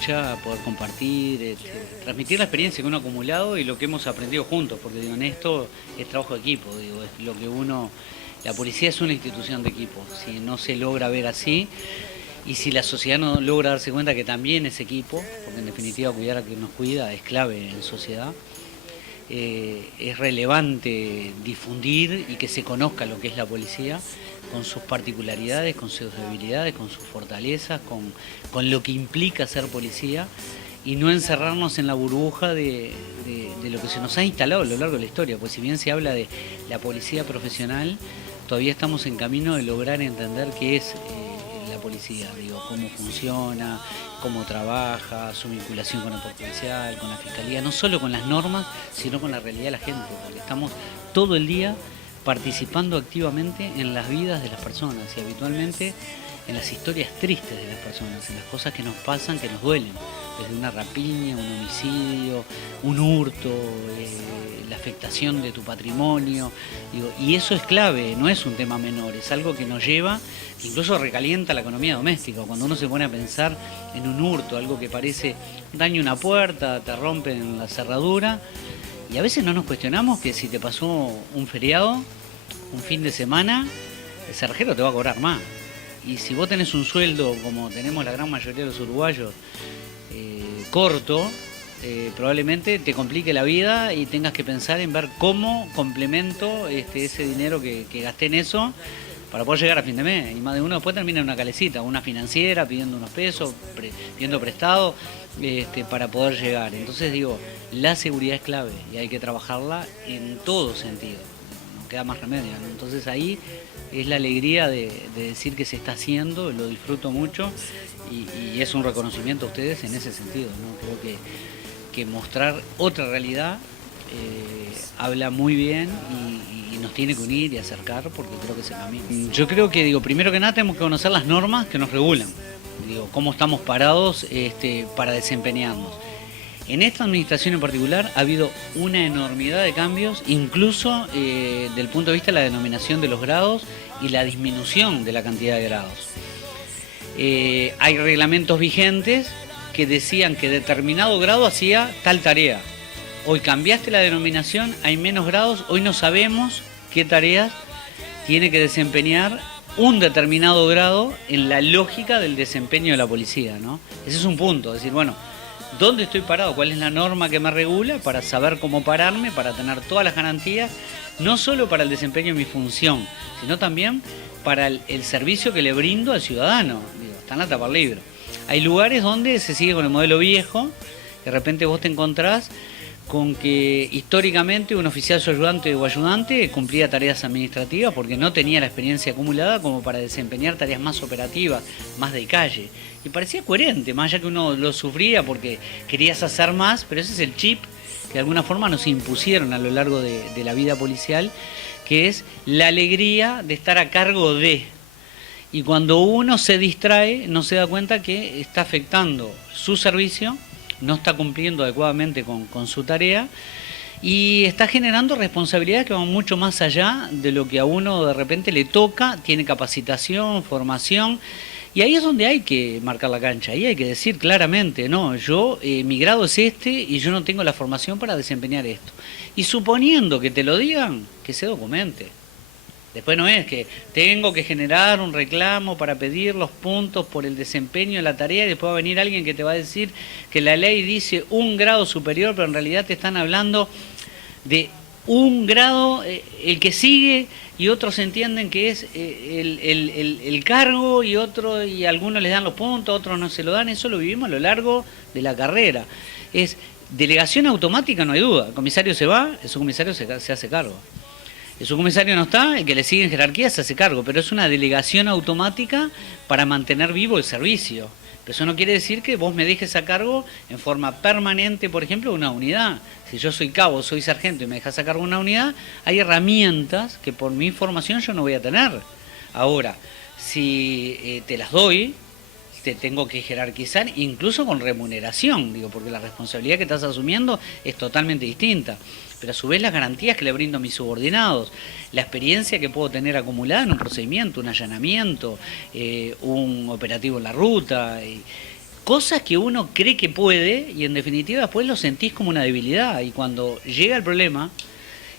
lucha, poder compartir, transmitir la experiencia que uno ha acumulado y lo que hemos aprendido juntos, porque digo, en esto es trabajo de equipo, digo, es lo que uno, la policía es una institución de equipo, si no se logra ver así y si la sociedad no logra darse cuenta que también es equipo, porque en definitiva cuidar a quien nos cuida es clave en sociedad. Es relevante difundir y que se conozca lo que es la policía, con sus particularidades, con sus debilidades, con sus fortalezas, con lo que implica ser policía y no encerrarnos en la burbuja de lo que se nos ha instalado a lo largo de la historia, pues si bien se habla de la policía profesional, todavía estamos en camino de lograr entender qué es la policía, digo, cómo funciona, cómo trabaja, su vinculación con el poder policial, con la fiscalía, no solo con las normas, sino con la realidad de la gente, porque estamos todo el día participando activamente en las vidas de las personas y habitualmente en las historias tristes de las personas, en las cosas que nos pasan, que nos duelen, desde una rapiña, un homicidio, un hurto, la afectación de tu patrimonio, digo, y eso es clave, no es un tema menor, es algo que nos lleva, que incluso recalienta la economía doméstica, cuando uno se pone a pensar en un hurto, algo que parece daño una puerta, te rompen la cerradura, y a veces no nos cuestionamos que si te pasó un feriado, un fin de semana, el cerrajero te va a cobrar más. Y si vos tenés un sueldo, como tenemos la gran mayoría de los uruguayos, corto, probablemente te complique la vida y tengas que pensar en ver cómo complemento ese dinero que gasté en eso para poder llegar a fin de mes. Y más de uno después termina en una calecita, una financiera, pidiendo unos pesos, pidiendo prestado para poder llegar. Entonces digo, la seguridad es clave y hay que trabajarla en todo sentido. No queda más remedio, ¿no? Entonces ahí es la alegría de decir que se está haciendo, lo disfruto mucho y es un reconocimiento a ustedes en ese sentido, ¿no? Creo que mostrar otra realidad habla muy bien y nos tiene que unir y acercar porque creo que es el camino. Yo creo que, digo, primero que nada tenemos que conocer las normas que nos regulan, digo, cómo estamos parados para desempeñarnos. En esta administración en particular ha habido una enormidad de cambios, incluso del punto de vista de la denominación de los grados y la disminución de la cantidad de grados. Hay reglamentos vigentes que decían que determinado grado hacía tal tarea. Hoy cambiaste la denominación, hay menos grados, hoy no sabemos qué tareas tiene que desempeñar un determinado grado en la lógica del desempeño de la policía, ¿no? Ese es un punto, es decir, bueno, ¿dónde estoy parado? ¿Cuál es la norma que me regula para saber cómo pararme, para tener todas las garantías, no solo para el desempeño de mi función, sino también para el servicio que le brindo al ciudadano? Digo, está en la tapa del libro. Hay lugares donde se sigue con el modelo viejo, de repente vos te encontrás con que históricamente un oficial ayudante o ayudante cumplía tareas administrativas porque no tenía la experiencia acumulada como para desempeñar tareas más operativas, más de calle. Y parecía coherente, más allá que uno lo sufría porque querías hacer más, pero ese es el chip que de alguna forma nos impusieron a lo largo de la vida policial, que es la alegría de estar a cargo de. Y cuando uno se distrae, no se da cuenta que está afectando su servicio, no está cumpliendo adecuadamente con su tarea y está generando responsabilidades que van mucho más allá de lo que a uno de repente le toca, tiene capacitación, formación, y ahí es donde hay que marcar la cancha, ahí hay que decir claramente, no, yo, mi grado es este y yo no tengo la formación para desempeñar esto. Y suponiendo que te lo digan, que se documente. Después no es que tengo que generar un reclamo para pedir los puntos por el desempeño de la tarea y después va a venir alguien que te va a decir que la ley dice un grado superior, pero en realidad te están hablando de un grado, el que sigue, y otros entienden que es el cargo y otro, y algunos les dan los puntos, otros no se lo dan. Eso lo vivimos a lo largo de la carrera. Es delegación automática, no hay duda. El comisario se va, el subcomisario se hace cargo. El subcomisario no está, el que le sigue en jerarquía se hace cargo, pero es una delegación automática para mantener vivo el servicio. Pero eso no quiere decir que vos me dejes a cargo en forma permanente, por ejemplo, una unidad. Si yo soy cabo, soy sargento y me dejas a cargo una unidad, hay herramientas que por mi formación yo no voy a tener. Ahora, si te las doy, te tengo que jerarquizar, incluso con remuneración, digo, porque la responsabilidad que estás asumiendo es totalmente distinta. Pero a su vez las garantías que le brindo a mis subordinados, la experiencia que puedo tener acumulada en un procedimiento, un allanamiento, un operativo en la ruta, cosas que uno cree que puede y en definitiva después lo sentís como una debilidad y cuando llega el problema,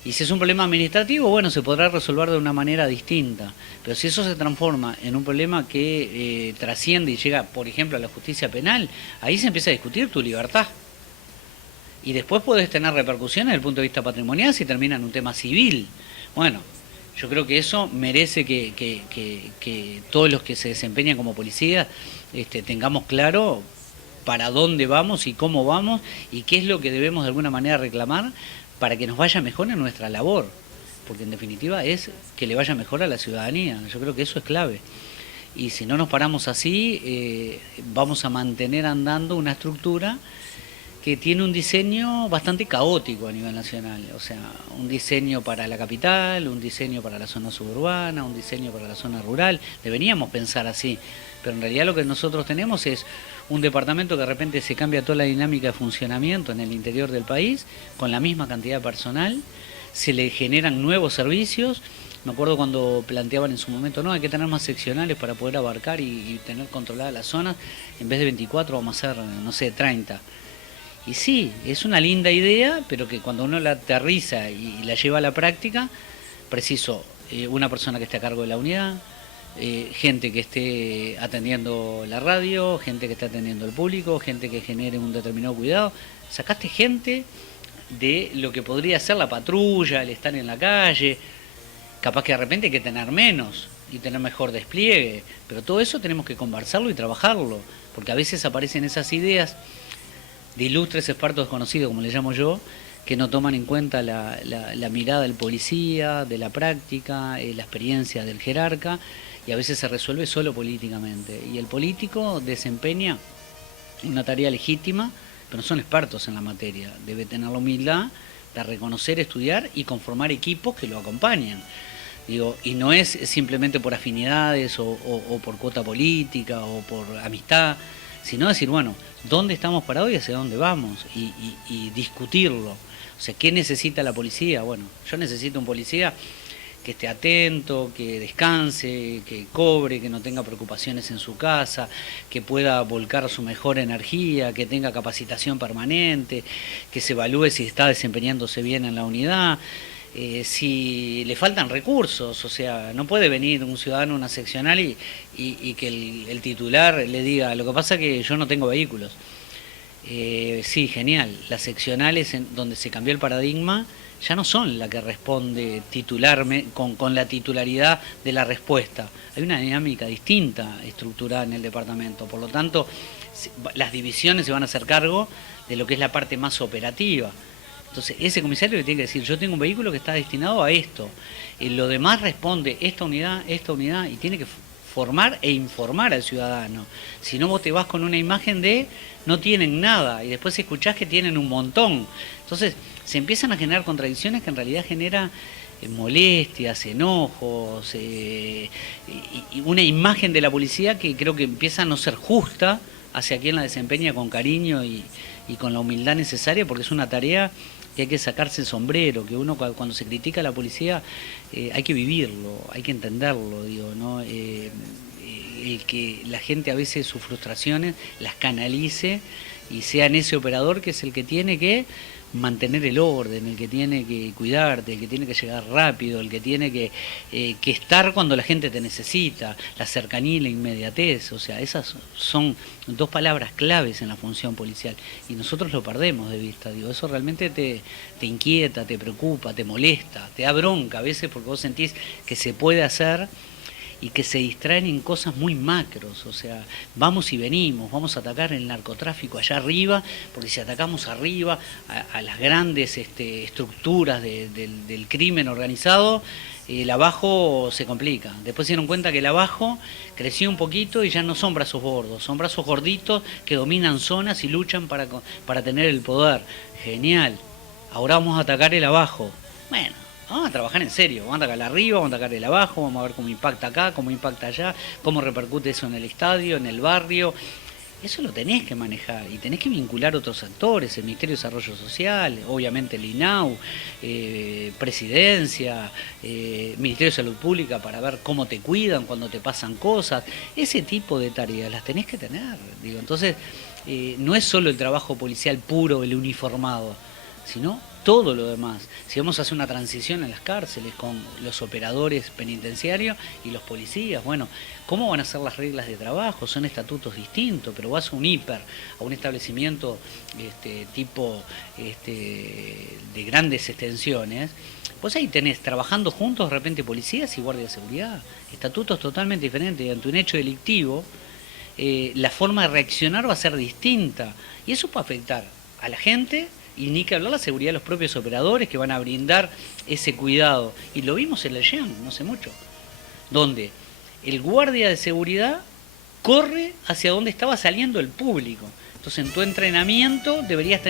y si es un problema administrativo, bueno, se podrá resolver de una manera distinta, pero si eso se transforma en un problema que trasciende y llega, por ejemplo, a la justicia penal, ahí se empieza a discutir tu libertad. Y después podés tener repercusiones desde el punto de vista patrimonial si termina en un tema civil. Bueno, yo creo que eso merece que todos los que se desempeñan como policías tengamos claro para dónde vamos y cómo vamos y qué es lo que debemos de alguna manera reclamar para que nos vaya mejor en nuestra labor, porque en definitiva es que le vaya mejor a la ciudadanía. Yo creo que eso es clave. Y si no nos paramos así, vamos a mantener andando una estructura que tiene un diseño bastante caótico a nivel nacional, o sea, un diseño para la capital, un diseño para la zona suburbana, un diseño para la zona rural. Deberíamos pensar así, pero en realidad lo que nosotros tenemos es un departamento que de repente se cambia toda la dinámica de funcionamiento en el interior del país, con la misma cantidad de personal, se le generan nuevos servicios. Me acuerdo cuando planteaban en su momento, no, hay que tener más seccionales para poder abarcar y tener controladas las zonas, en vez de 24 vamos a hacer, no sé, 30. Y sí, es una linda idea, pero que cuando uno la aterriza y la lleva a la práctica, preciso una persona que esté a cargo de la unidad, gente que esté atendiendo la radio, gente que esté atendiendo el público, gente que genere un determinado cuidado. Sacaste gente de lo que podría ser la patrulla, el estar en la calle, capaz que de repente hay que tener menos y tener mejor despliegue, pero todo eso tenemos que conversarlo y trabajarlo, porque a veces aparecen esas ideas de ilustres expertos desconocidos, como le llamo yo, que no toman en cuenta la mirada del policía, de la práctica, la experiencia del jerarca, y a veces se resuelve solo políticamente. Y el político desempeña una tarea legítima, pero no son expertos en la materia. Debe tener la humildad de reconocer, estudiar y conformar equipos que lo acompañan. Digo, y no es simplemente por afinidades o por cuota política o por amistad, sino decir, bueno, ¿dónde estamos parados y hacia dónde vamos? Y discutirlo. O sea, ¿qué necesita la policía? Bueno, yo necesito un policía que esté atento, que descanse, que cobre, que no tenga preocupaciones en su casa, que pueda volcar su mejor energía, que tenga capacitación permanente, que se evalúe si está desempeñándose bien en la unidad. Si le faltan recursos, o sea, no puede venir un ciudadano a una seccional y que el titular le diga, lo que pasa es que yo no tengo vehículos. Sí, genial, las seccionales donde se cambió el paradigma ya no son la que responde titularme con la titularidad de la respuesta. Hay una dinámica distinta estructurada en el departamento, por lo tanto las divisiones se van a hacer cargo de lo que es la parte más operativa. Entonces, ese comisario le tiene que decir, yo tengo un vehículo que está destinado a esto. Lo demás responde esta unidad, y tiene que formar e informar al ciudadano. Si no, vos te vas con una imagen de no tienen nada y después escuchás que tienen un montón. Entonces, se empiezan a generar contradicciones que en realidad generan molestias, enojos, y una imagen de la policía que creo que empieza a no ser justa hacia quien la desempeña con cariño y con la humildad necesaria, porque es una tarea que hay que sacarse el sombrero, que uno cuando se critica a la policía hay que vivirlo, hay que entenderlo, digo, ¿no? Que la gente a veces sus frustraciones las canalice y sea en ese operador que es el que tiene que mantener el orden, el que tiene que cuidarte, el que tiene que llegar rápido, el que tiene que estar cuando la gente te necesita, la cercanía y la inmediatez. O sea, esas son dos palabras claves en la función policial y nosotros lo perdemos de vista. Digo, eso realmente te inquieta, te preocupa, te molesta, te da bronca a veces porque vos sentís que se puede hacer y que se distraen en cosas muy macros, o sea, vamos y venimos, vamos a atacar el narcotráfico allá arriba, porque si atacamos arriba a las grandes estructuras del crimen organizado, el abajo se complica. Después se dieron cuenta que el abajo creció un poquito y ya no son brazos gordos, son brazos gorditos que dominan zonas y luchan para tener el poder. Genial, ahora vamos a atacar el abajo. Bueno, vamos a trabajar en serio, vamos a atacar el arriba, vamos a atacar el abajo, vamos a ver cómo impacta acá, cómo impacta allá, cómo repercute eso en el estadio, en el barrio, Eso lo tenés que manejar y tenés que vincular otros actores, el Ministerio de Desarrollo Social, obviamente el INAU, Presidencia, Ministerio de Salud Pública para ver cómo te cuidan cuando te pasan cosas. Ese tipo de tareas las tenés que tener. Digo, entonces, no es solo el trabajo policial puro, el uniformado, sino todo lo demás. Si vamos a hacer una transición en las cárceles con los operadores penitenciarios y los policías, bueno, ¿cómo van a ser las reglas de trabajo? Son estatutos distintos, pero vas a un hiper, a un establecimiento tipo de grandes extensiones, pues ahí tenés trabajando juntos de repente policías y guardias de seguridad, estatutos totalmente diferentes, y ante un hecho delictivo, la forma de reaccionar va a ser distinta, y eso puede afectar a la gente, y ni que hablar la seguridad de los propios operadores que van a brindar ese cuidado. Y lo vimos en Leyén, no hace mucho, donde el guardia de seguridad corre hacia donde estaba saliendo el público. Entonces en tu entrenamiento deberías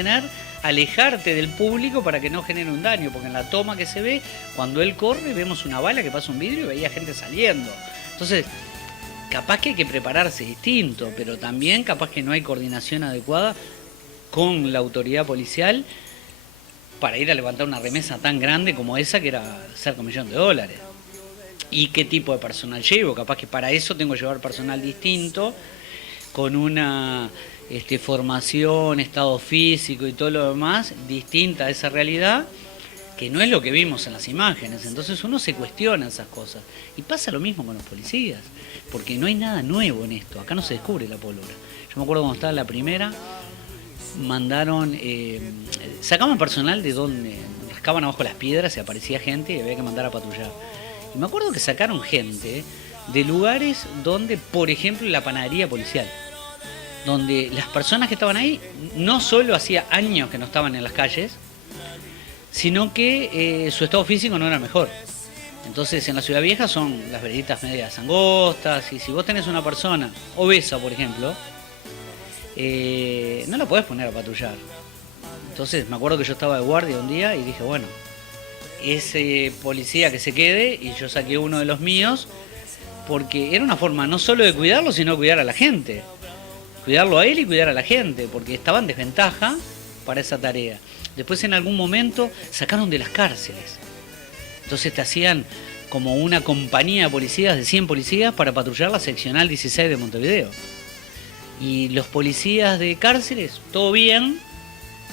alejarte del público para que no genere un daño, porque en la toma que se ve, cuando él corre, vemos una bala que pasa un vidrio y veía gente saliendo. Entonces, capaz que hay que prepararse distinto, pero también capaz que no hay coordinación adecuada con la autoridad policial para ir a levantar una remesa tan grande como esa, que era cerca de $1.000.000. ¿Y qué tipo de personal llevo? Capaz que para eso tengo que llevar personal distinto, con una formación, estado físico y todo lo demás, distinta a esa realidad, que no es lo que vimos en las imágenes. Entonces uno se cuestiona esas cosas. Y pasa lo mismo con los policías, porque no hay nada nuevo en esto. Acá no se descubre la pólvora. Yo me acuerdo cuando estaba en la primera, mandaron, sacaban personal de donde rascaban abajo las piedras y aparecía gente y había que mandar a patrullar. Y me acuerdo que sacaron gente de lugares donde, por ejemplo, la panadería policial, donde las personas que estaban ahí no solo hacía años que no estaban en las calles, sino que su estado físico no era mejor. Entonces en la Ciudad Vieja son las vereditas medias angostas, y si vos tenés una persona obesa, por ejemplo, no la podés poner a patrullar. Entonces me acuerdo que yo estaba de guardia un día y dije, bueno, ese policía que se quede, y yo saqué uno de los míos, porque era una forma no solo de cuidarlo, sino de cuidar a la gente. Cuidarlo a él y cuidar a la gente, porque estaba en desventaja para esa tarea. Después en algún momento sacaron de las cárceles. Entonces te hacían como una compañía de policías, de 100 policías, para patrullar la seccional 16 de Montevideo. Y los policías de cárceles, todo bien,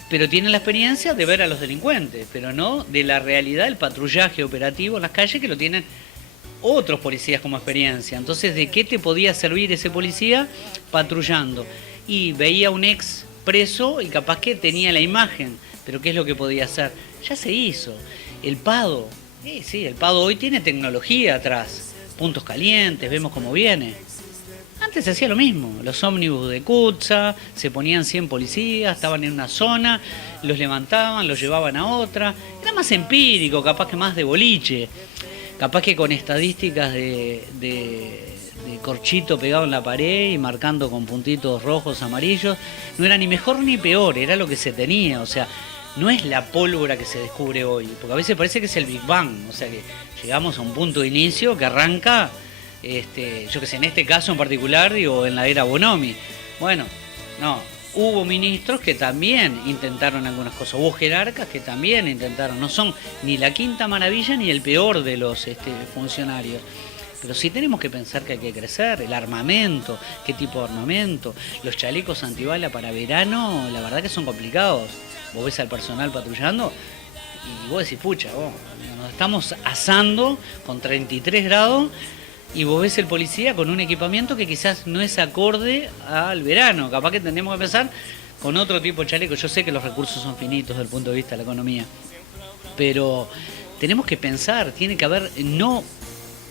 pero tienen la experiencia de ver a los delincuentes, pero no de la realidad del patrullaje operativo en las calles, que lo tienen otros policías como experiencia. Entonces, ¿de qué te podía servir ese policía patrullando? Y veía un ex preso y capaz que tenía la imagen, pero ¿qué es lo que podía hacer? Ya se hizo. El PADO, sí, el PADO hoy tiene tecnología atrás, puntos calientes, vemos cómo viene. Antes se hacía lo mismo, los ómnibus de Cutsa, se ponían 100 policías, estaban en una zona, los levantaban, los llevaban a otra. Era más empírico, capaz que más de boliche, capaz que con estadísticas de corchito pegado en la pared y marcando con puntitos rojos, amarillos. No era ni mejor ni peor, era lo que se tenía. O sea, no es la pólvora que se descubre hoy, porque a veces parece que es el Big Bang, o sea que llegamos a un punto de inicio que arranca, yo que sé, en este caso en particular, digo, en la era Bonomi. Bueno, no, hubo ministros que también intentaron algunas cosas, hubo jerarcas que también intentaron, no son ni la quinta maravilla ni el peor de los funcionarios. Pero sí tenemos que pensar que hay que crecer, el armamento, qué tipo de armamento, los chalecos antibala para verano, la verdad que son complicados. Vos ves al personal patrullando y vos decís, pucha, nos estamos asando con 33 grados y vos ves el policía con un equipamiento que quizás no es acorde al verano. Capaz que tendríamos que empezar con otro tipo de chaleco. Yo sé que los recursos son finitos desde el punto de vista de la economía, pero tenemos que pensar, tiene que haber no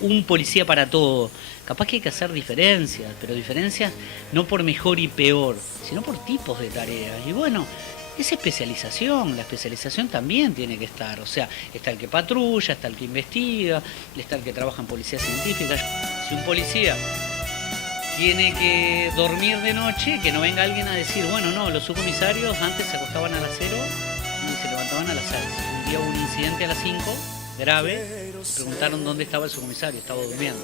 un policía para todo. Capaz que hay que hacer diferencias, pero diferencias no por mejor y peor, sino por tipos de tareas. Y bueno, es especialización, la especialización también tiene que estar. O sea, está el que patrulla, está el que investiga, está el que trabaja en policía científica. Si un policía tiene que dormir de noche, que no venga alguien a decir, bueno, no, los subcomisarios antes se acostaban a las 0 y se levantaban a las 6. Un día hubo un incidente a las 5, grave, preguntaron dónde estaba el subcomisario, estaba durmiendo.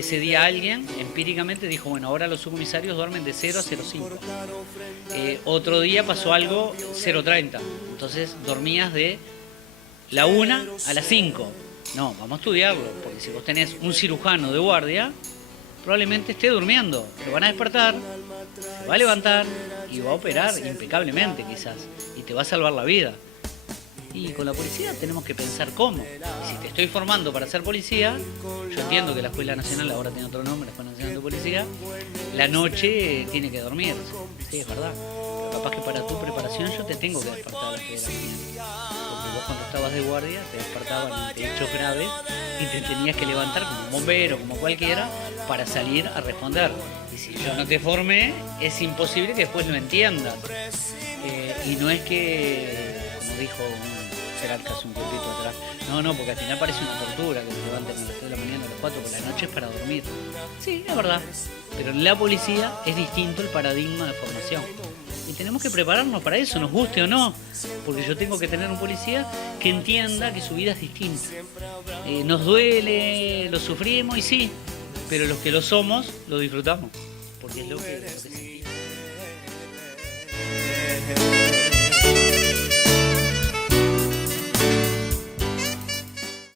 ese día alguien empíricamente dijo, bueno, ahora los subcomisarios duermen de 0 a 0,5. Otro día pasó algo 0,30. Entonces dormías de la 1 a las 5. No, vamos a estudiarlo, porque si vos tenés un cirujano de guardia, probablemente esté durmiendo. Lo van a despertar, se va a levantar y va a operar impecablemente quizás. Y te va a salvar la vida. Y con la policía tenemos que pensar cómo. Y si te estoy formando para ser policía, yo entiendo que la Escuela Nacional ahora tiene otro nombre, la Escuela Nacional de Policía, la noche tiene que dormir. Sí, es verdad. Pero capaz que para tu preparación yo te tengo que despertar a las 3 de la mañana. Porque vos cuando estabas de guardia te despertaban ante hechos graves y te tenías que levantar como un bombero, como cualquiera, para salir a responder. Y si yo no te formé, es imposible que después lo entiendas. Y no es que, como dijo un jerarca hace un tiempito atrás, no, porque al final parece una tortura que te levanten a las 3 de la mañana, a las 4 por la noche es para dormir. Sí, es verdad. Pero en la policía es distinto el paradigma de formación. Y tenemos que prepararnos para eso, nos guste o no. Porque yo tengo que tener un policía que entienda que su vida es distinta. Nos duele, lo sufrimos y sí, pero los que lo somos, lo disfrutamos. Porque es lo que sentimos.